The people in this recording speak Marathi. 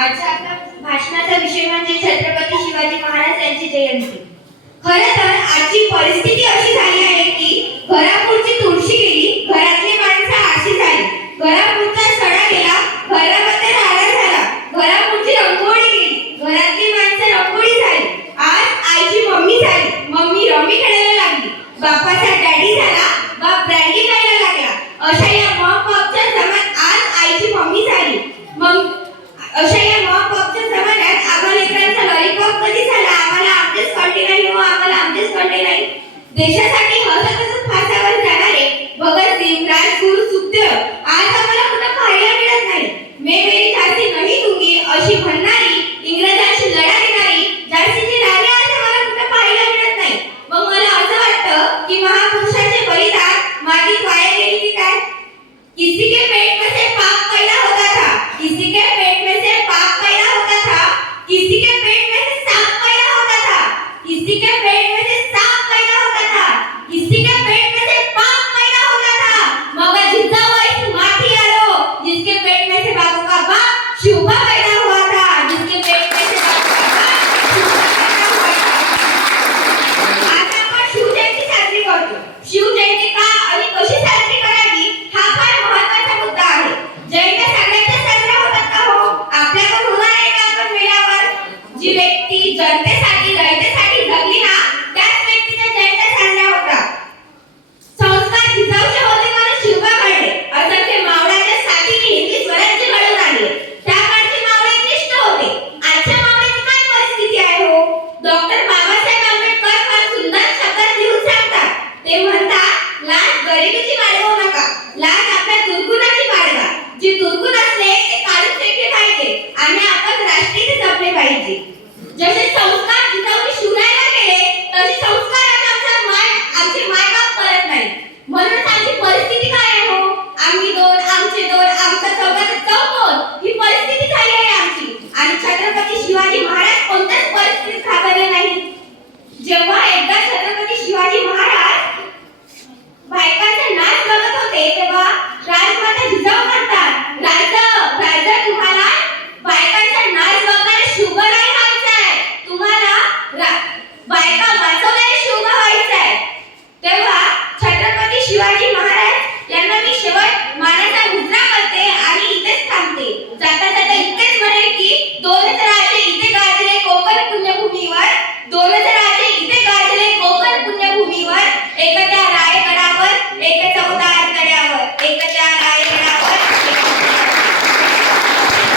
आजच्या आपल्या भाषणाचा विषय म्हणजे छत्रपती शिवाजी महाराज यांची जयंती. खरं तर आजची परिस्थिती अशी झाली आहे की घरापुरची तुळशी गेली, घरातली माणसं आळशी झाली, घरापुरचा सडा गेला, घरामध्ये राडा झाला, घरापुरची रंगोळी गेली, घरातली माणसं रंगोळी झाली. आज आईची मम्मी झाली, मम्मी रमी खेळायला लागली, बापाचा डॅडी झाला, बाप ब्रँडी प्यायला लागला. अशा या मॉम पॉपच्या जमान्यात आज आईची मम्मी झाली. मग अशा या मॉम पॉपच्या जमान्यात आम्हाला लेकरांचा लॉलीपॉप कधी झाला, आम्हाला आमचेच कळते नाही, हो आम्हाला आमचेच कळते नाही. देशासाठी हसत फासावर जाणारे भगतसिंग, राजगुरू, सुखदेव आज आम्हाला कुठं पाहायला मिळत नाही. मैं मेरी झांसी नहीं दूंगी अशी म्हणणारी, इंग्रजांशी लढा देणारी झांसीची राणी आज आम्हाला कुठं पाहायला मिळत नाही. मग मला असं वाटतं की महापुरुषाचे बलिदान मागीत वाया गेली की काय? किसी के पेट में से पाप पैदा होता था, किसी के पेट में से पाप पैदा होता था, किसी के पेट में से सांप पैदा होता था, किसी के पेट में से सांप पैदा होता था, किसी के पेट में से पाप पैदा होता था. मगर जिंदा हुआ इस माटी आलो जिसके पेट में से बाबू का बाप शिवबा